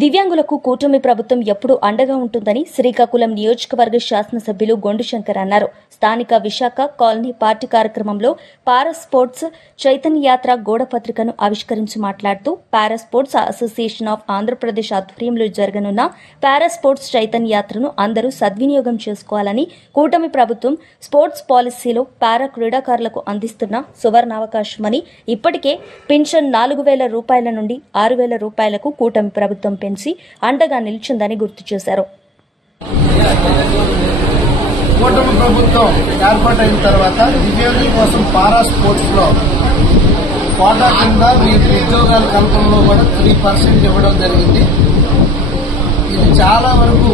దివ్యాంగులకు కూటమి ప్రభుత్వం ఎప్పుడూ అండగా ఉంటుందని శ్రీకాకుళం నియోజకవర్గ శాసనసభ్యులు గొండు శంకర్ అన్నారు. స్థానిక విశాఖ కాలనీ పార్టీ కార్యక్రమంలో పారా స్పోర్ట్స్ చైతన్య యాత్ర గోడ పత్రికను ఆవిష్కరించి మాట్లాడుతూ para sports association of Andhra Pradesh ఆధ్వర్యంలో జరగనున్న పారా స్పోర్ట్స్ చైతన్య యాత్రను అందరూ సద్వినియోగం చేసుకోవాలని, కూటమి ప్రభుత్వం స్పోర్ట్స్ పాలసీలో పారా క్రీడాకారులకు అందిస్తున్న సువర్ణావకాశమని, ఇప్పటికే పింఛన్ 4,000 రూపాయల నుండి 6,000 రూపాయలకు కూటమి ప్రభుత్వం పెంచి అండగా నిలిచిందని గుర్తు చేశారు. కూటమి ప్రభుత్వం ఏర్పాటైన తర్వాత దివ్యాంగుల కోసం పారా స్పోర్ట్స్ లో కోటా కింద వీటి ఉద్యోగాల కల్పనలో కూడా 3% ఇవ్వడం జరిగింది. ఇది చాలా వరకు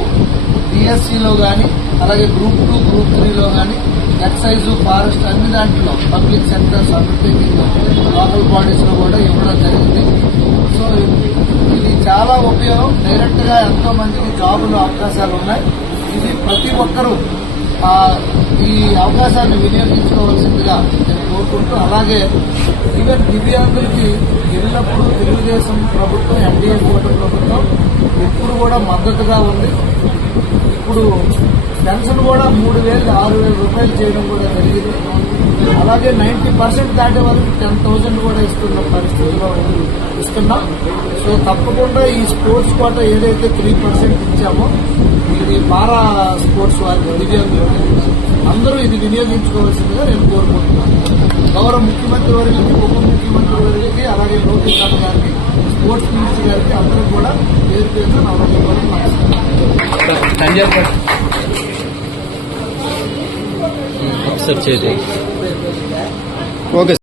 డిఎస్సిలో కానీ, అలాగే గ్రూప్ 2, గ్రూప్ 3లో కానీ, ఎక్సైజ్, ఫారెస్ట్ అన్ని దాంట్లో public sectors, undertaking, local bodies లో కూడా ఇవ్వడం జరిగింది. సో ఇది చాలా ఉపయోగం. డైరెక్ట్ గా ఎంతో మందికి జాబుల అవకాశాలు ఉన్నాయి. ఇది ప్రతి ఒక్కరూ ఈ అవకాశాన్ని వినియోగించుకోవాల్సిందిగా నేను కోరుకుంటూ, అలాగే ఈవెన్ దివ్యాంగులకి ఎల్లప్పుడూ తెలుగుదేశం ప్రభుత్వం, ఎన్డీఏ కూటమి ప్రభుత్వం ఎప్పుడు కూడా మద్దతుగా ఉంది. ఇప్పుడు పెన్షన్ కూడా 3,000, 6,000 రూపాయలు చేయడం కూడా జరిగింది. అలాగే 90% దాటే వరకు 10,000 కూడా ఇస్తున్న పరిస్థితిలో ఇస్తున్నాం. సో తప్పకుండా ఈ స్పోర్ట్స్ కోట ఏదైతే 3% ఇచ్చామో, ఇది పారా స్పోర్ట్స్ వారికి, దివ్యాంగులకి అందరూ ఇది వినియోగించుకోవాల్సిందిగా నేను కోరుకుంటున్నాను. గౌరవ ముఖ్యమంత్రి వారికి, ఉప ముఖ్యమంత్రి వారికి, అలాగే లోకేష్ గారికి, స్పోర్ట్స్ మినిస్టర్ గారికి అందరూ కూడా పేరు పేరున నమస్కారం.